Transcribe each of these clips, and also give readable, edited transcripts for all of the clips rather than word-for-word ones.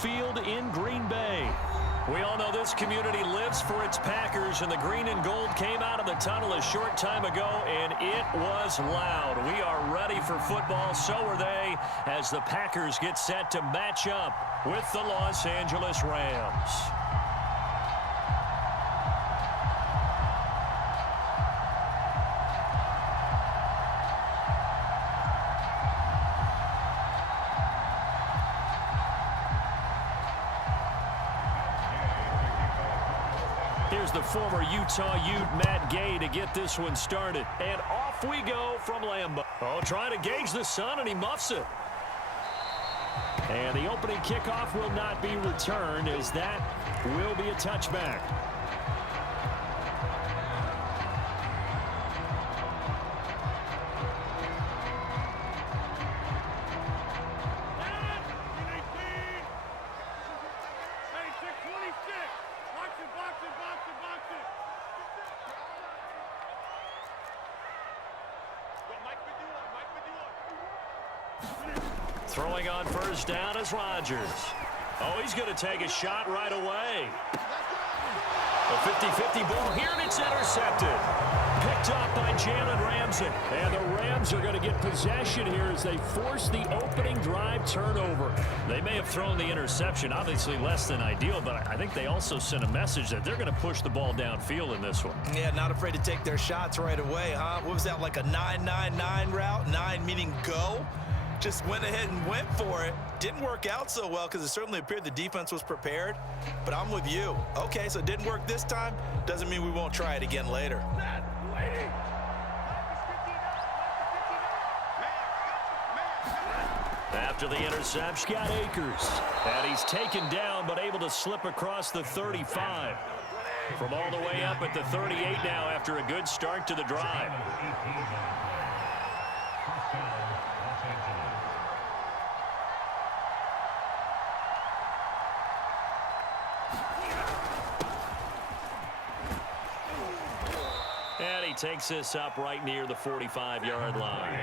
Field in Green Bay. We all know this community lives for its Packers, and the green and gold came out of the tunnel a short time ago, and it was loud. We are ready for football, so are they, as the Packers get set to match up with the Los Angeles Rams. Here's the former Utah Ute, Matt Gay, to get this one started. And off we go from Lambeau. Oh, trying to gauge the sun, and he muffs it. And the opening kickoff will not be returned, as that will be a touchback. Throwing on first down is Rodgers. Oh, he's going to take a shot right away. A 50-50 ball here, and it's intercepted. Picked up by Jalen Ramsey. And the Rams are going to get possession here as they force the opening drive turnover. They may have thrown the interception, obviously less than ideal, but I think they also sent a message that they're going to push the ball downfield in this one. Yeah, not afraid to take their shots right away, huh? What was that, like a 9-9-9 route? 9 meaning go? Just went ahead and went for it. Didn't work out so well because it certainly appeared the defense was prepared. But I'm with you. Okay, so it didn't work this time. Doesn't mean we won't try it again later. After the interception, got Akers. And he's taken down but able to slip across the 35. From all the way up at the 38 now after a good start to the drive. And he takes this up right near the 45-yard line.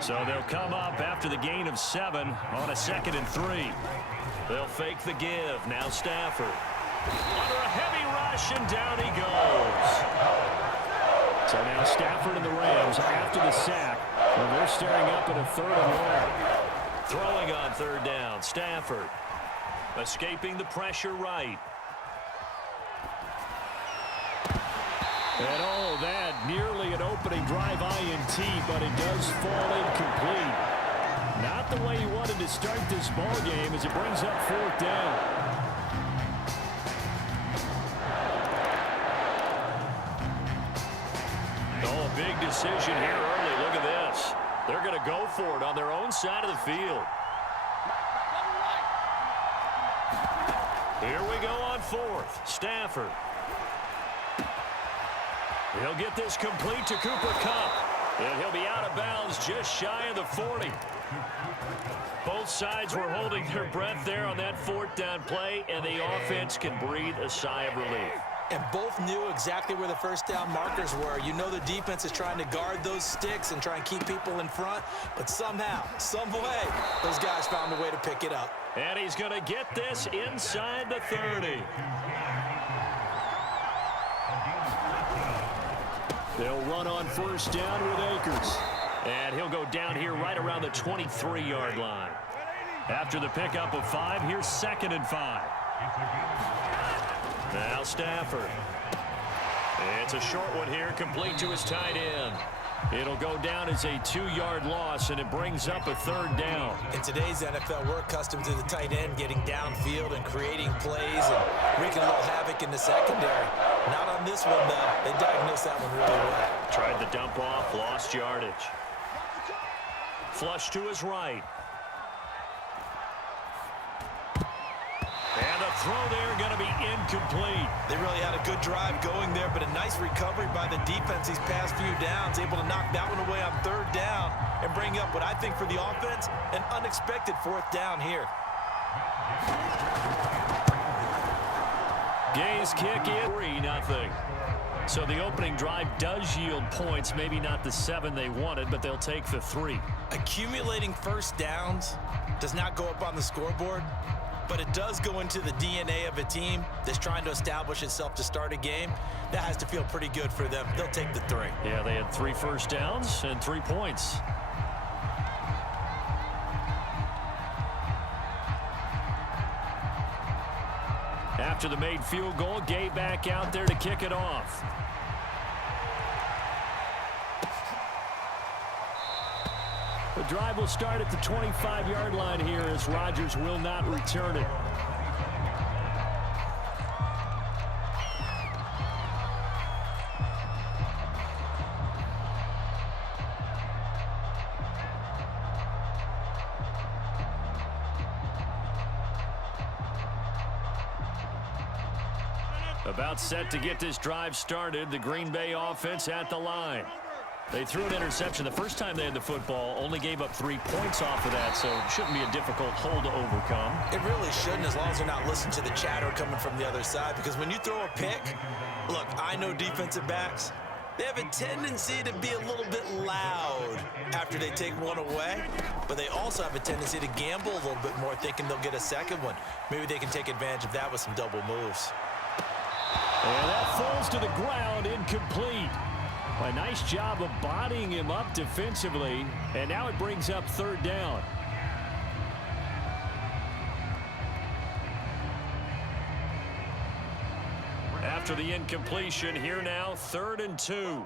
So they'll come up after the gain of 7 on a 2nd and 3. They'll fake the give. Now Stafford. Under a heavy rush, and down he goes. So now Stafford and the Rams after the sack. And they're staring up at a 3rd and 1. Throwing on 3rd down. Stafford escaping the pressure right. And oh, that nearly an opening drive INT, but it does fall incomplete. Not the way he wanted to start this ball game as it brings up 4th down. Oh, a big decision here early. Look at this. They're going to go for it on their own side of the field. Here we go on 4th. Stafford. He'll get this complete to Cooper Kupp. And he'll be out of bounds just shy of the 40. Both sides were holding their breath there on that 4th down play, and the offense can breathe a sigh of relief. And both knew exactly where the 1st down markers were. You know the defense is trying to guard those sticks and try and keep people in front. But somehow, some way, those guys found a way to pick it up. And he's going to get this inside the 30. They'll run on 1st down with Akers. And he'll go down here right around the 23-yard line. After the pickup of 5, here's 2nd and 5. Now Stafford. It's a short one here, complete to his tight end. It'll go down as a 2-yard loss, and it brings up a 3rd down. In today's NFL, we're accustomed to the tight end getting downfield and creating plays and wreaking a little havoc in the secondary. Not on this one, though. They diagnosed that one really well. Tried the dump off, lost yardage. Flush to his right. And the throw there going to be incomplete. They really had a good drive going there, but a nice recovery by the defense these past few downs, able to knock that one away on 3rd down and bring up what I think for the offense, an unexpected 4th down here. Gay's kick in 3-0. So the opening drive does yield points, maybe not the 7 they wanted, but they'll take the 3. Accumulating 1st downs does not go up on the scoreboard. but it does go into the DNA of a team that's trying to establish itself to start a game. That has to feel pretty good for them. They'll take the 3. Yeah, they had 3 first downs and 3 points. After the made field goal, Gay back out there to kick it off. The drive will start at the 25-yard line here as Rodgers will not return it. About set to get this drive started. The Green Bay offense at the line. They threw an interception the first time they had the football, only gave up 3 points off of that, so it shouldn't be a difficult hole to overcome. It really shouldn't, as long as they're not listening to the chatter coming from the other side, because when you throw a pick, look, I know defensive backs, they have a tendency to be a little bit loud after they take one away, but they also have a tendency to gamble a little bit more, thinking they'll get a second one. Maybe they can take advantage of that with some double moves. And that falls to the ground, incomplete. A nice job of bodying him up defensively, and now it brings up 3rd down. After the incompletion, here now, 3rd and 2.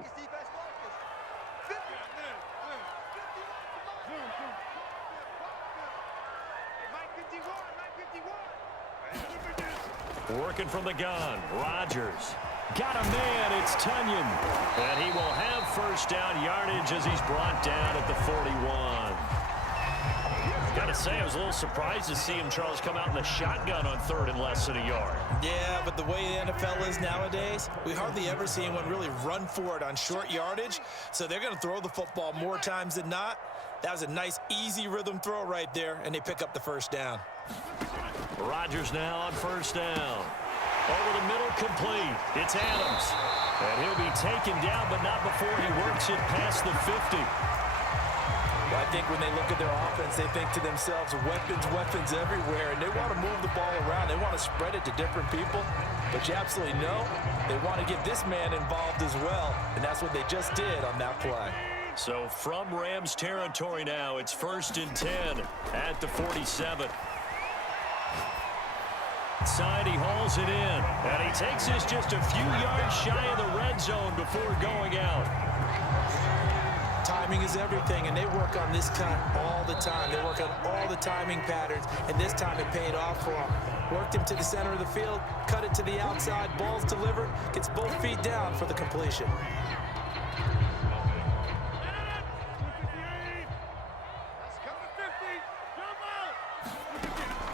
Working from the gun, Rodgers. Got a man, it's Tunyon. And he will have first down yardage as he's brought down at the 41. Got to say, I was a little surprised to see him, Charles, come out in the shotgun on 3rd and less than a yard. Yeah, but the way the NFL is nowadays, we hardly ever see anyone really run for it on short yardage. So they're going to throw the football more times than not. That was a nice, easy rhythm throw right there, and they pick up the first down. Rodgers now on first down. Over the middle, complete. It's Adams. And he'll be taken down, but not before he works it past the 50. Well, I think when they look at their offense, they think to themselves, weapons everywhere, and they want to move the ball around. They want to spread it to different people. But you absolutely know they want to get this man involved as well, and that's what they just did on that play. So from Rams territory now, it's 1st and 10 at the 47. Side, he hauls it in, and he takes this just a few yards shy of the red zone before going out. Timing is everything, and they work on this cut all the time. They work on all the timing patterns, and this time it paid off for him. Worked him to the center of the field, cut it to the outside, ball's delivered, gets both feet down for the completion.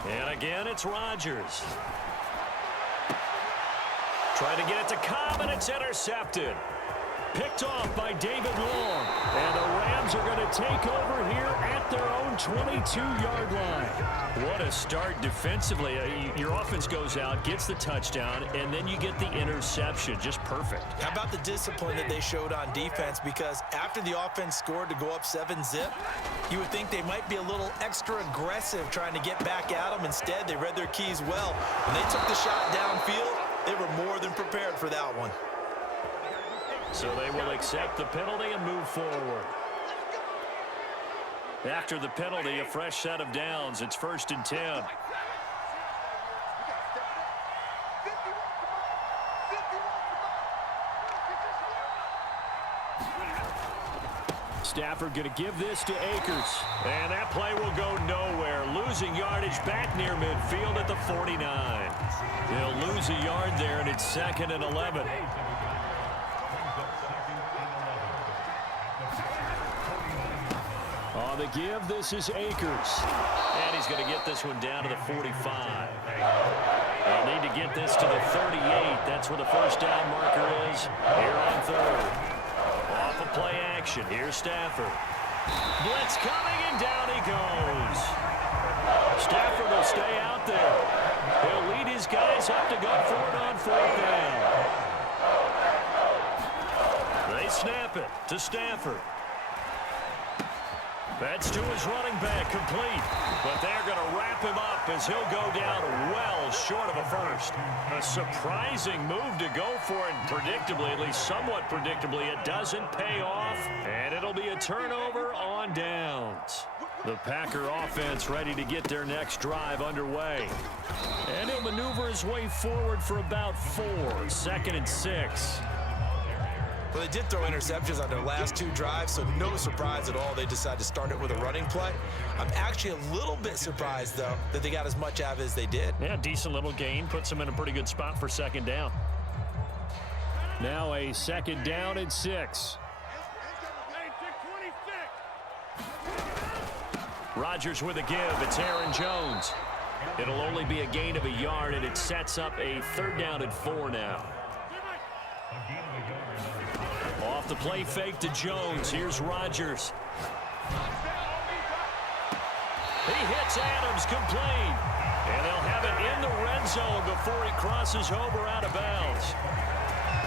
And again, it's Rodgers. Trying to get it to Cobb, and it's intercepted. Picked off by David Long. And the Rams are going to take over here at their own 22-yard line. What a start defensively. Your offense goes out, gets the touchdown, and then you get the interception. Just perfect. How about the discipline that they showed on defense? Because after the offense scored to go up 7-zip, you would think they might be a little extra aggressive trying to get back at them. Instead, they read their keys well. When they took the shot downfield, they were more than prepared for that one. So they will accept the penalty and move forward. After the penalty, a fresh set of downs. It's 1st and 10. Stafford going to give this to Akers. And that play will go nowhere. Losing yardage back near midfield at the 49. They'll lose a yard there, and it's 2nd and 11. On the give, this is Akers. And he's going to get this one down to the 45. They'll need to get this to the 38. That's where the first down marker is here on 3rd. Off of play action. Here's Stafford. Blitz coming, and down he goes. Stafford will stay out there. He'll lead his guys up to go for it on 4th down. They snap it to Stafford. That's to his running back, complete. But they're going to wrap him up as he'll go down well short of a first. A surprising move to go for it, and predictably, at least somewhat predictably, it doesn't pay off, and it'll be a turnover on downs. The Packer offense ready to get their next drive underway. And he'll maneuver his way forward for about 4, 2nd and 6. Well, they did throw interceptions on their last 2 drives, so no surprise at all they decided to start it with a running play. I'm actually a little bit surprised, though, that they got as much out of it as they did. Yeah, decent little gain. Puts them in a pretty good spot for 2nd down. Now a 2nd down and 6. Rodgers with a give. It's Aaron Jones. It'll only be a gain of a yard, and it sets up a 3rd down and 4 now. Off the play fake to Jones. Here's Rodgers. He hits Adams complete. And they'll have it in the red zone before he crosses over out of bounds.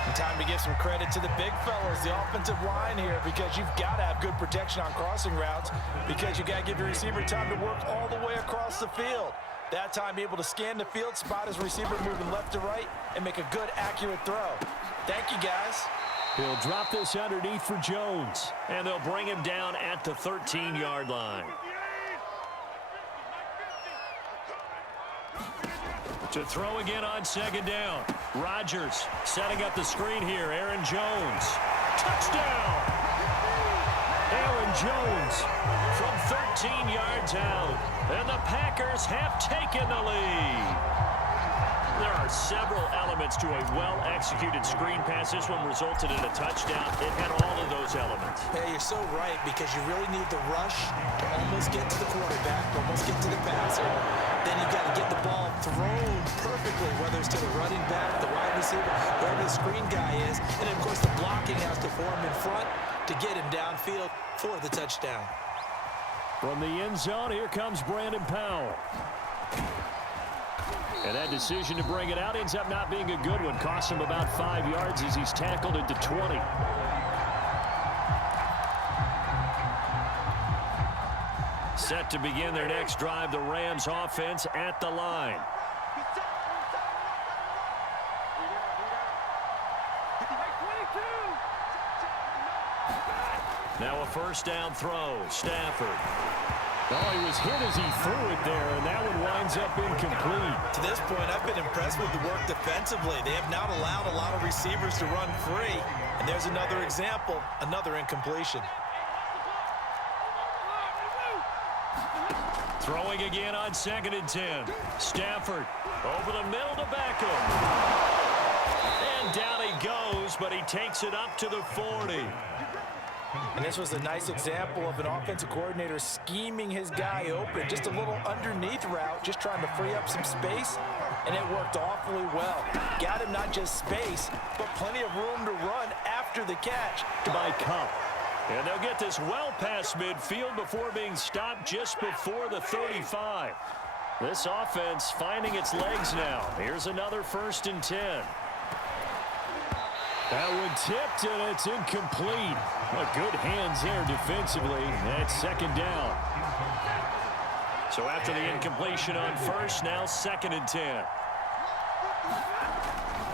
And time to give some credit to the big fellas, the offensive line here, because you've got to have good protection on crossing routes, because you got to give your receiver time to work all the way across the field. That time, be able to scan the field, spot his receiver moving left to right, and make a good, accurate throw. Thank you, guys. He'll drop this underneath for Jones, and they'll bring him down at the 13-yard line. To throw again on 2nd down. Rodgers setting up the screen here. Aaron Jones. Touchdown! Aaron Jones from 13 yards out. And the Packers have taken the lead. There are several elements to a well-executed screen pass. This one resulted in a touchdown. It had all of those elements. Yeah, you're so right, because you really need the rush to almost get to the quarterback, almost get to the passer. Then you've got to get the ball thrown perfectly, whether it's to the running back, the wide receiver, wherever the screen guy is. And, of course, the blocking has to form in front to get him downfield for the touchdown. From the end zone, here comes Brandon Powell. And that decision to bring it out ends up not being a good one. Costs him about 5 yards as he's tackled into 20. Set to begin their next drive, the Rams offense at the line. Now a 1st down throw. Stafford. Oh, he was hit as he threw it there, and that one winds up incomplete. To this point, I've been impressed with the work defensively. They have not allowed a lot of receivers to run free. And there's another example, another incompletion. Throwing again on 2nd and 10. Stafford over the middle to Beckham. And down he goes, but he takes it up to the 40. And this was a nice example of an offensive coordinator scheming his guy open. Just a little underneath route, just trying to free up some space, and it worked awfully well. Got him not just space, but plenty of room to run after the catch. By Cup. And they'll get this well past midfield before being stopped just before the 35. This offense finding its legs now. Here's another 1st and 10. That one tipped, and it's incomplete. But good hands there defensively. That's 2nd down. So after the incompletion on 1st, now 2nd and 10.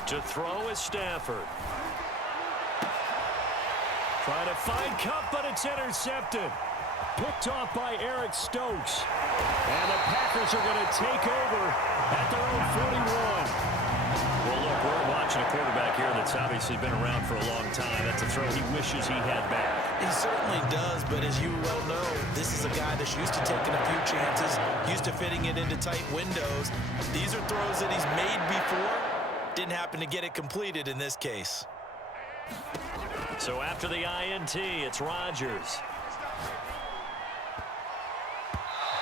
To throw is Stafford. Trying to find Cup, but it's intercepted. Picked off by Eric Stokes. And the Packers are going to take over at their own 41. Well, look, we're watching a quarterback here that's obviously been around for a long time. That's a throw he wishes he had back. He certainly does, but as you well know, this is a guy that's used to taking a few chances, used to fitting it into tight windows. These are throws that he's made before. Didn't happen to get it completed in this case. So after the INT, it's Rodgers.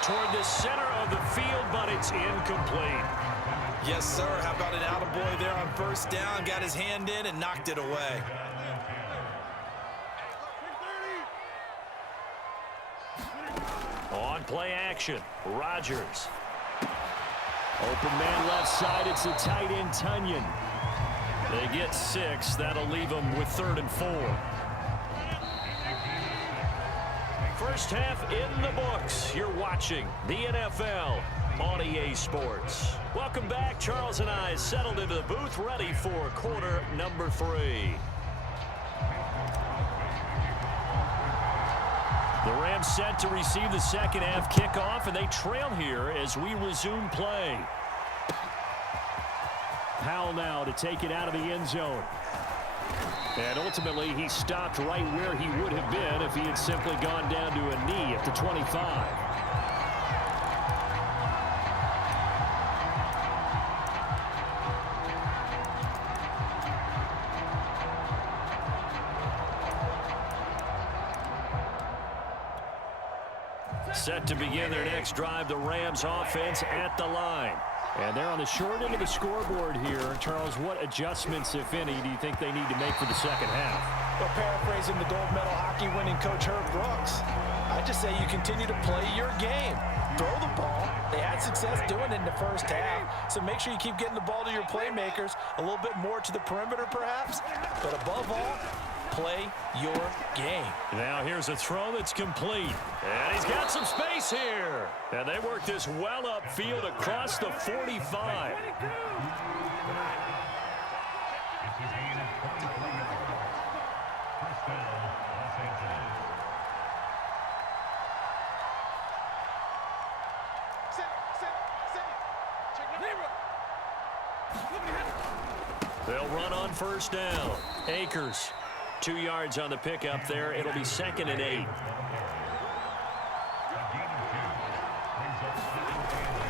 Toward the center of the field, but it's incomplete. Yes, sir. How about an attaboy there on 1st down? Got his hand in and knocked it away. On play action, Rodgers. Open man left side, it's the tight end, Tunyon. They get 6. That'll leave them with 3rd and 4. First half in the books. You're watching the NFL on EA Sports. Welcome back. Charles and I settled into the booth, ready for quarter number 3. The Rams set to receive the second half kickoff, and they trail here as we resume play. Powell now to take it out of the end zone. And ultimately, he stopped right where he would have been if he had simply gone down to a knee at the 25. Set to begin their next drive, the Rams offense at the line. And they're on the short end of the scoreboard here. Charles, what adjustments, if any, do you think they need to make for the second half? Well, paraphrasing the gold medal hockey winning coach Herb Brooks, I just say you continue to play your game. Throw the ball. They had success doing it in the first half, so make sure you keep getting the ball to your playmakers, a little bit more to the perimeter perhaps, but above all, play your game. Now here's a throw that's complete. And he's got some space here. And they work this well upfield across the 45. They'll run on first down. Akers. 2 yards on the pickup there. It'll be 2nd and 8.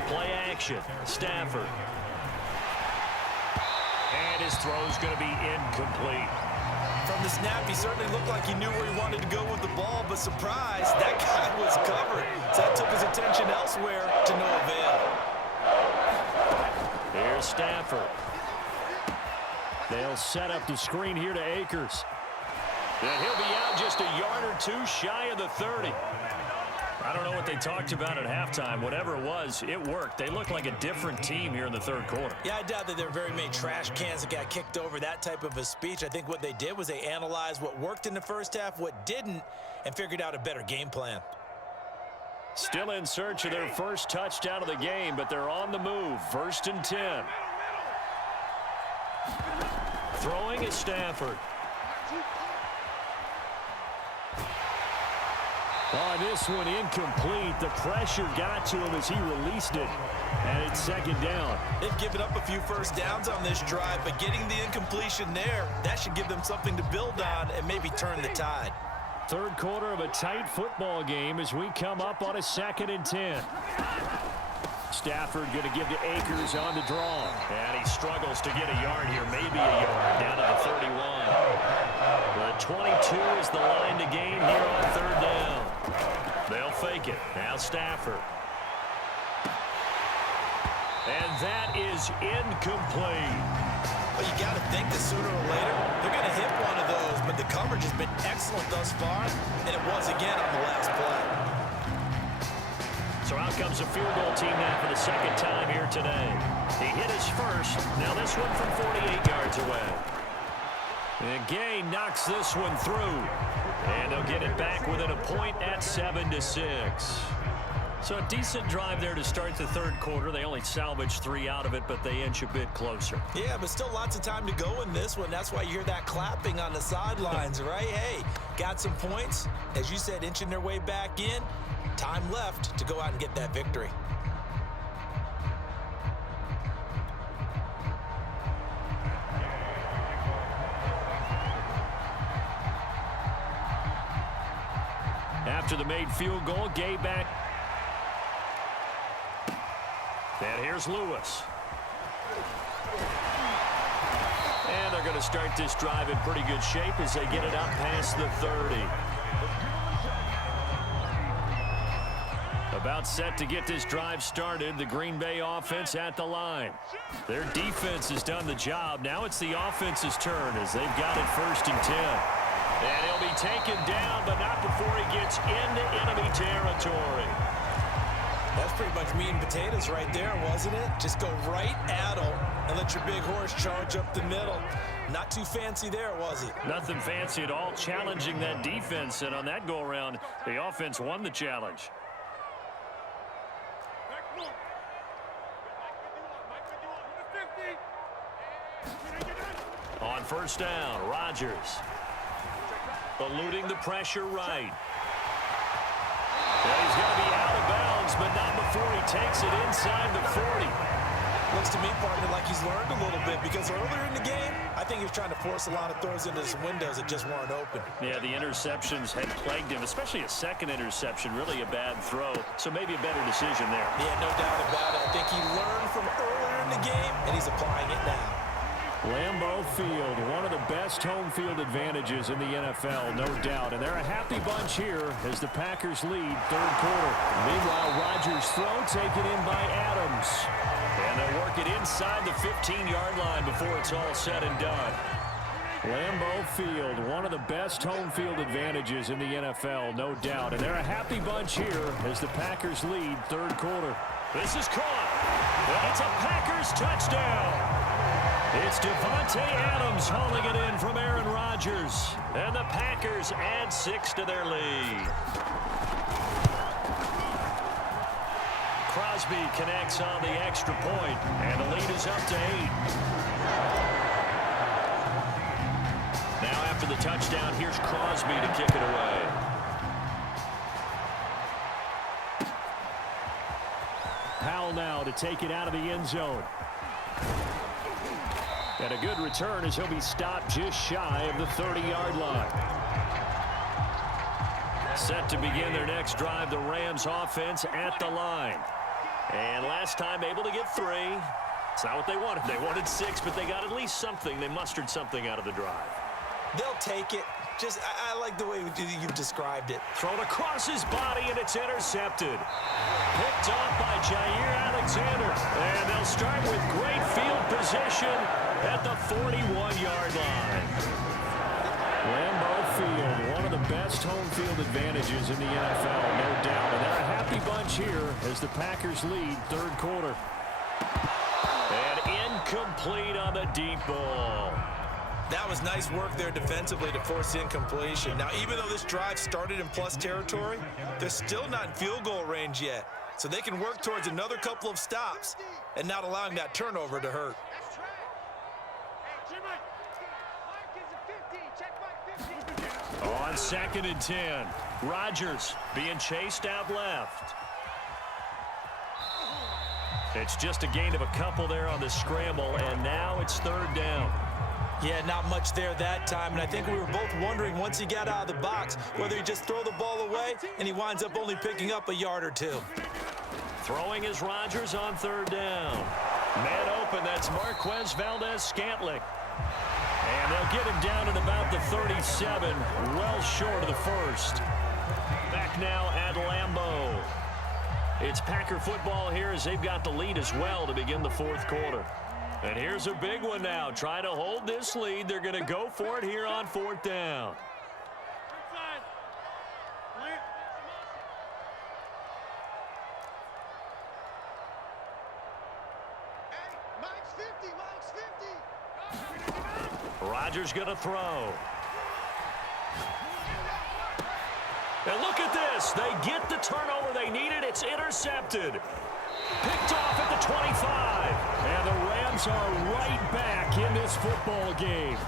Play action. Stafford. And his throw's going to be incomplete. From the snap, he certainly looked like he knew where he wanted to go with the ball, but surprise, that guy was covered. So that took his attention elsewhere to no avail. Here's Stafford. They'll set up the screen here to Akers. And he'll be out just a yard or 2 shy of the 30. I don't know what they talked about at halftime. Whatever it was, it worked. They look like a different team here in the third quarter. Yeah, I doubt that there are very many trash cans that got kicked over, that type of a speech. I think what they did was they analyzed what worked in the first half, what didn't, and figured out a better game plan. Still in search of their first touchdown of the game, but they're on the move. 1st and 10. Throwing is Stafford. Oh, this one incomplete. The pressure got to him as he released it. And it's 2nd down. They've given up a few first downs on this drive, but getting the incompletion there, that should give them something to build on and maybe turn the tide. Third quarter of a tight football game as we come up on a 2nd and 10. Stafford going to give to Akers on the draw. And he struggles to get a yard here, maybe a yard, down to the 31. The 22 is the line to gain here on 3rd down. They'll fake it. Now Stafford. And that is incomplete. Well, you got to think that sooner or later they're going to hit one of those, but the coverage has been excellent thus far, and it was again on the last play. So out comes a field goal team now for the 2nd time here today. He hit his first. Now this one from 48 yards away. And Gay knocks this one through. And they'll get it back within a point at 7-6. So a decent drive there to start the third quarter. They only salvaged 3 out of it, but they inch a bit closer. Yeah, but still lots of time to go in this one. That's why you hear that clapping on the sidelines, right? Hey, got some points. As you said, inching their way back in. Time left to go out and get that victory. After the made field goal, Gay back. And here's Lewis. And they're going to start this drive in pretty good shape as they get it up past the 30. About set to get this drive started. The Green Bay offense at the line. Their defense has done the job. Now it's the offense's turn as they've got it 1st and 10. And he'll be taken down, but not before he gets into enemy territory. That's pretty much meat and potatoes right there, wasn't it? Just go right at them and let your big horse charge up the middle. Not too fancy there, was it? Nothing fancy at all, challenging that defense. And on that go-around, the offense won the challenge. On first down, Rodgers. Eluding the pressure right. Well, he's going to be out of bounds, but not before he takes it inside the 40. Looks to me, partner, like he's learned a little bit because earlier in the game, I think he was trying to force a lot of throws into his windows that just weren't open. Yeah, the interceptions had plagued him, especially a second interception, really a bad throw. So maybe a better decision there. Yeah, no doubt about it. I think he learned from earlier in the game, and he's applying it now. Lambeau Field, one of the best home field advantages in the NFL, no doubt. And they're a happy bunch here as the Packers lead third quarter. Meanwhile, Rodgers' throw taken in by Adams. And they'll work it inside the 15-yard line before it's all said and done. Lambeau Field, one of the best home field advantages in the NFL, no doubt. And they're a happy bunch here as the Packers lead third quarter. This is caught. That's a Packers touchdown. It's Devontae Adams hauling it in from Aaron Rodgers. And the Packers add 6 to their lead. Crosby connects on the extra point, and the lead is up to 8. Now after the touchdown, here's Crosby to kick it away. Powell now to take it out of the end zone. And a good return as he'll be stopped just shy of the 30-yard line. Set to begin their next drive, the Rams offense at the line. And last time able to get 3. It's not what they wanted. They wanted 6, but they got at least something. They mustered something out of the drive. They'll take it. Just, I like the way you've described it. Thrown across his body, and it's intercepted. Picked off by Jair Alexander. And they'll start with great field position at the 41-yard line. Lambeau Field, one of the best home field advantages in the NFL, no doubt. And they're a happy bunch here as the Packers lead third quarter. And incomplete on the deep ball. That was nice work there defensively to force incompletion. Now, even though this drive started in plus territory, they're still not in field goal range yet. So they can work towards another couple of stops and not allowing that turnover to hurt. On 2nd and 10, Rodgers being chased out left. It's just a gain of a couple there on the scramble, and now it's third down. Yeah, not much there that time, and I think we were both wondering once he got out of the box whether he'd just throw the ball away, and he winds up only picking up a yard or 2. Throwing is Rodgers on third down. Man open, that's Marquez Valdez-Scantling. And they'll get him down at about the 37, well short of the first. Back now at Lambeau. It's Packer football here as they've got the lead as well to begin the fourth quarter. And here's a big one now. Trying to hold this lead. They're going to go for it here on fourth down. Rodgers going to throw. And look at this. They get the turnover they needed. It's intercepted. Picked off at the 25. And the Rams are right back in this football game.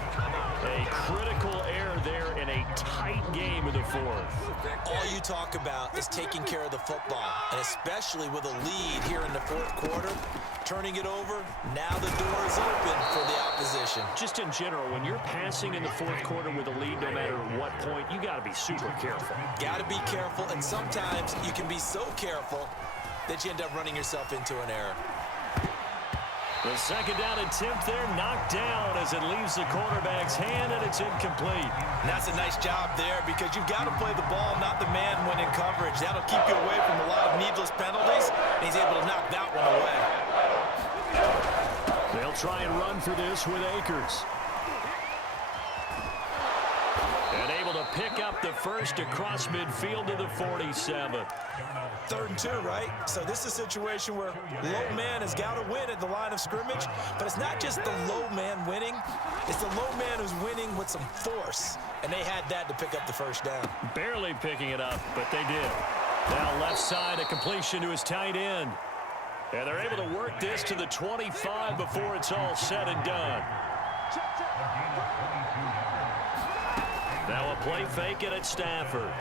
A critical error there in a tight game in the fourth. All you talk about is taking care of the football, and especially with a lead here in the fourth quarter, turning it over, now the door is open for the opposition. Just in general, when you're passing in the fourth quarter with a lead, no matter what point, you got to be super careful. Got to be careful, and sometimes you can be so careful that you end up running yourself into an error. The second down attempt there knocked down as it leaves the quarterback's hand, and it's incomplete. And that's a nice job there because you've got to play the ball, not the man when in coverage. That'll keep you away from a lot of needless penalties, and he's able to knock that one away. They'll try and run for this with Akers. And able to pick up the first across midfield to the 47. 3rd and 2, right? So this is a situation where low man has got to win at the line of scrimmage, but it's not just the low man winning. It's the low man who's winning with some force, and they had that to pick up the first down. Barely picking it up, but they did. Now left side, a completion to his tight end. And they're able to work this to the 25 before it's all said and done. Now a play fake it at Stafford.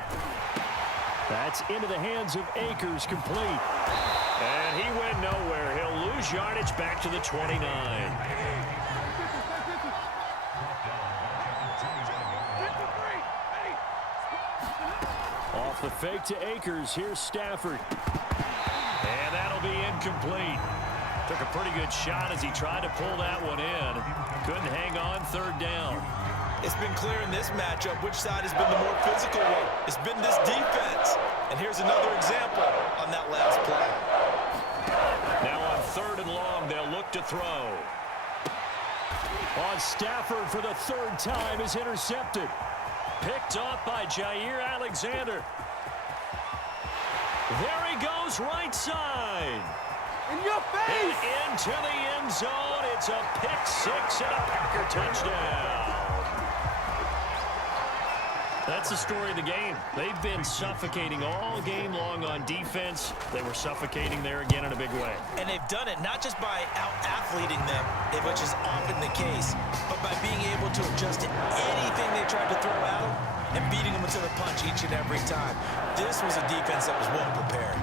That's into the hands of Akers, complete. And he went nowhere. He'll lose yardage back to the 29. Off the fake to Akers. Here's Stafford. And that'll be incomplete. Took a pretty good shot as he tried to pull that one in. Couldn't hang on, 3rd down. It's been clear in this matchup which side has been the more physical one. It's been this defense. And here's another example on that last play. Now on 3rd and long, they'll look to throw. On Stafford for the 3rd time is intercepted. Picked off by Jair Alexander. There he goes, right side. In your face! And into the end zone. It's a pick-6 and a Packer touchdown. That's the story of the game. They've been suffocating all game long on defense. They were suffocating there again in a big way. And they've done it not just by out-athleting them, which is often the case, but by being able to adjust to anything they tried to throw at them and beating them to the punch each and every time. This was a defense that was well prepared.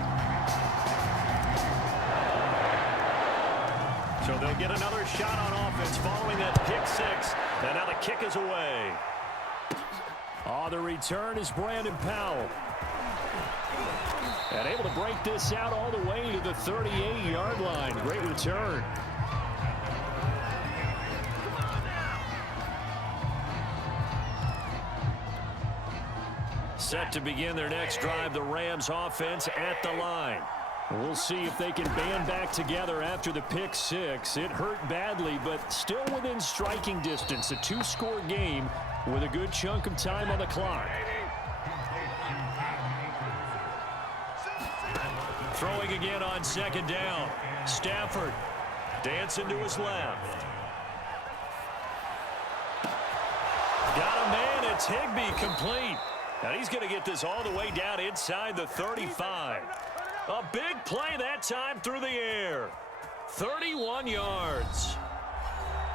So they'll get another shot on offense following that pick-6. And now the kick is away. The return is Brandon Powell. And able to break this out all the way to the 38-yard line. Great return. Set to begin their next drive, the Rams offense at the line. We'll see if they can band back together after the pick-6. It hurt badly, but still within striking distance. A 2-score game with a good chunk of time on the clock. Throwing again on 2nd down. Stafford dancing to his left. Got a man, it's Higbee, complete. And he's going to get this all the way down inside the 35. A big play that time through the air. 31 yards.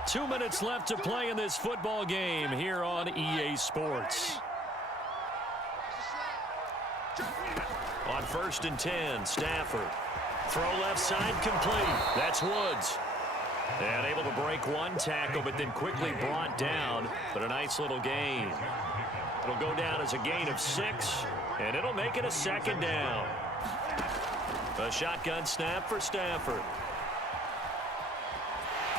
2 minutes left to play in this football game here on EA Sports. On 1st and 10, Stafford. Throw left side, complete. That's Woods. And able to break one tackle, but then quickly brought down. But a nice little gain. It'll go down as a gain of 6, and it'll make it a 2nd down. A shotgun snap for Stafford.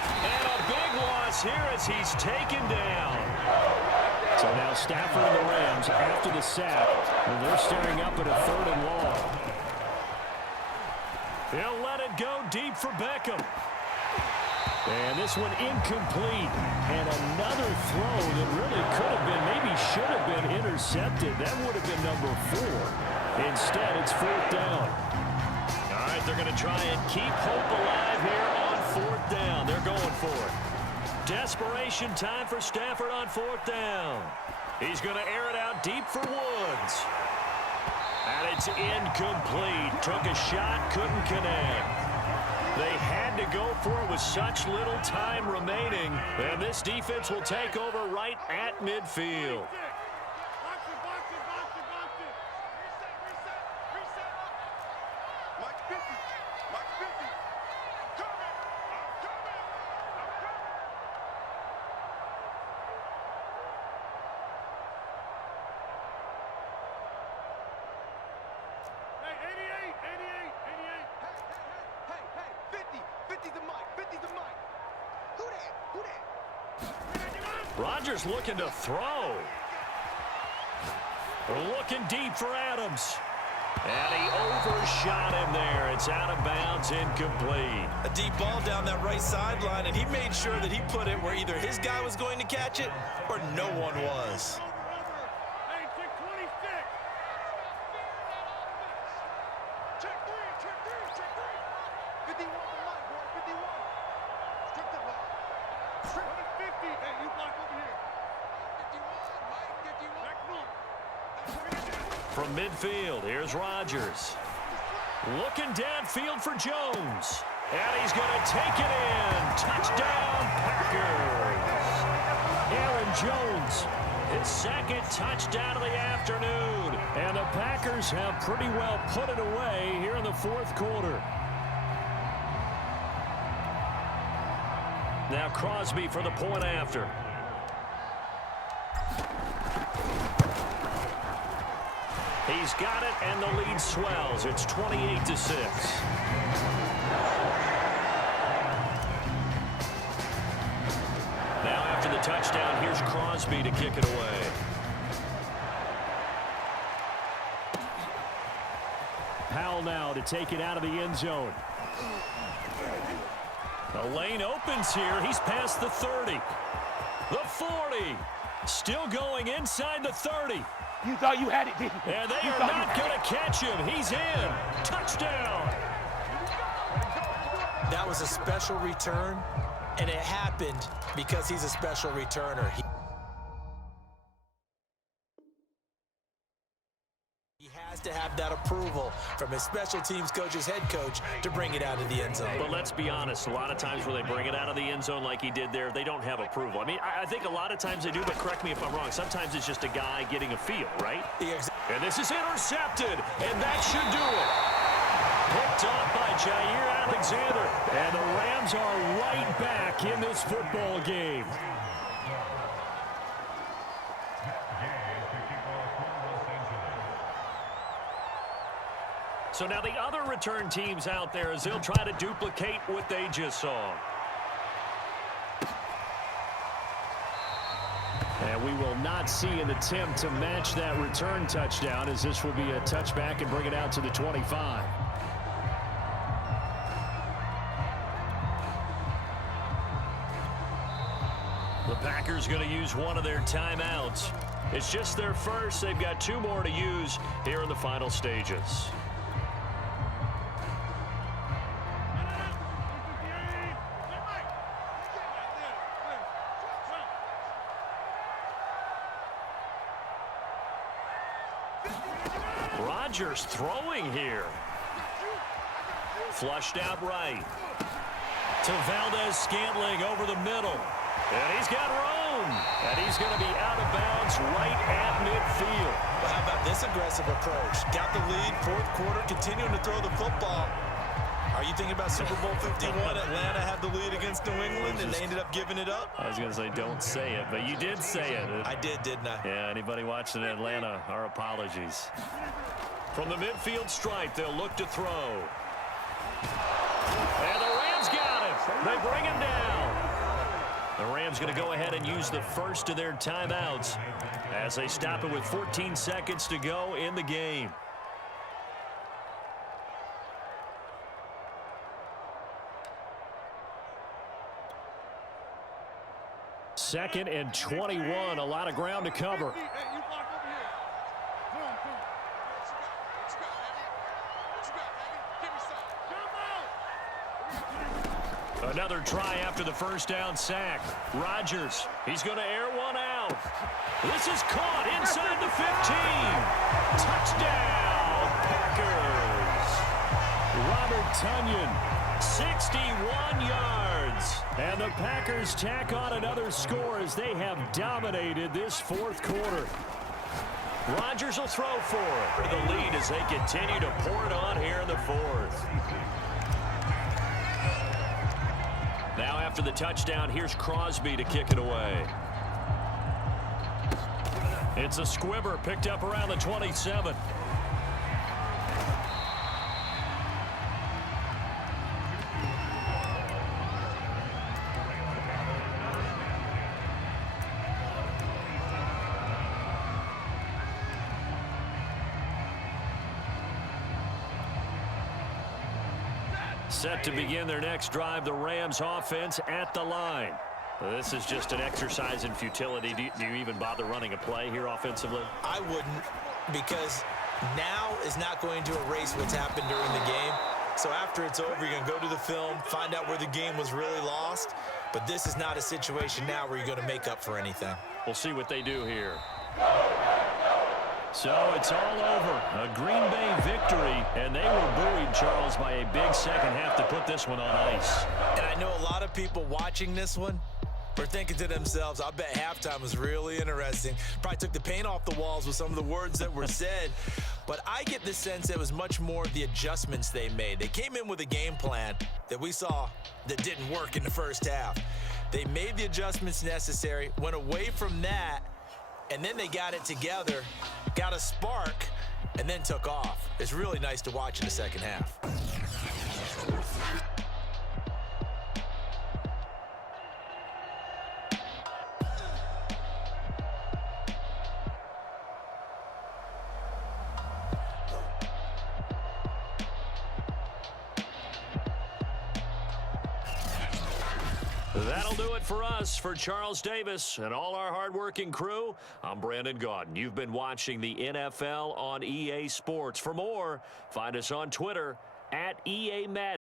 And a big loss here as he's taken down. So now Stafford and the Rams after the sack, and they're staring up at a 3rd and long. He'll let it go deep for Beckham. And this one incomplete. And another throw that really could have been, maybe should have been intercepted. That would have been number 4. Instead, it's 4th down. All right, they're going to try and keep hope alive here on 4th down. They're going for it. Desperation time for Stafford on 4th down. He's going to air it out deep for Woods. And it's incomplete. Took a shot, couldn't connect. They had to go for it with such little time remaining. And this defense will take over right at midfield. Rodgers looking to throw. Looking deep for Adams. And he overshot him there. It's out of bounds, incomplete. A deep ball down that right sideline, and he made sure that he put it where either his guy was going to catch it or no one was. From midfield, here's Rodgers. Looking downfield for Jones. And he's going to take it in. Touchdown, Packers. Aaron Jones, his second touchdown of the afternoon. And the Packers have pretty well put it away here in the fourth quarter. Now Crosby for the point after. He's got it, and the lead swells. It's 28-6. Now after the touchdown, here's Crosby to kick it away. Powell now to take it out of the end zone. The lane opens here. He's past the 30. The 40. Still going inside the 30. You thought you had it, didn't you? And they are not going to catch him. He's in. Touchdown. That was a special return, and it happened because he's a special returner. He has to have that approval from his special teams coach's head coach to bring it out of the end zone. But let's be honest, a lot of times when they bring it out of the end zone like he did there, they don't have approval. I mean, I think a lot of times they do, but correct me if I'm wrong. Sometimes it's just a guy getting a feel, right? And this is intercepted, and that should do it. Picked off by Jair Alexander, and the Rams are right back in this football game. So now the other return teams out there as they'll try to duplicate what they just saw. And we will not see an attempt to match that return touchdown, as this will be a touchback and bring it out to the 25. The Packers going to use one of their timeouts. It's just their first. They've got two more to use here in the final stages. Rodgers throwing here. Flushed out right. To Valdez-Scantling over the middle. And he's got room. And he's going to be out of bounds right at midfield. Well, how about this aggressive approach? Got the lead, fourth quarter, continuing to throw the football. Are you thinking about Super Bowl 51? Atlanta had the lead against New England, and they ended up giving it up? I was going to say don't say it, but you did say it. I did, didn't I? Yeah, anybody watching Atlanta, our apologies. From the midfield stripe, they'll look to throw. And the Rams got it. They bring him down. The Rams going to go ahead and use the first of their timeouts as they stop it with 14 seconds to go in the game. Second and 21, a lot of ground to cover. Another try after the first down sack. Rodgers, he's going to air one out. This is caught inside the 15. Touchdown, Packers. Robert Tonyan, 61 yards. And the Packers tack on another score as they have dominated this fourth quarter. Rodgers will throw for it. The lead as they continue to pour it on here in the fourth. Now after the touchdown, here's Crosby to kick it away. It's a squibber picked up around the 27. Set to begin their next drive, the Rams offense at the line. This is just an exercise in futility. Do you even bother running a play here offensively? I wouldn't, because now is not going to erase what's happened during the game. So after it's over, you're going to go to the film, find out where the game was really lost. But this is not a situation now where you're going to make up for anything. We'll see what they do here. So it's all over. A Green Bay victory, and they were buoyed, Charles, by a big second half to put this one on ice. And I know a lot of people watching this one were thinking to themselves, I bet halftime was really interesting. Probably took the paint off the walls with some of the words that were said. But I get the sense it was much more the adjustments they made. They came in with a game plan that we saw that didn't work in the first half. They made the adjustments necessary, went away from that, and then they got it together, got a spark, and then took off. It's really nice to watch in the second half. That'll do it for us. For Charles Davis and all our hardworking crew, I'm Brandon Gaudin. You've been watching the NFL on EA Sports. For more, find us on Twitter @EA Madden.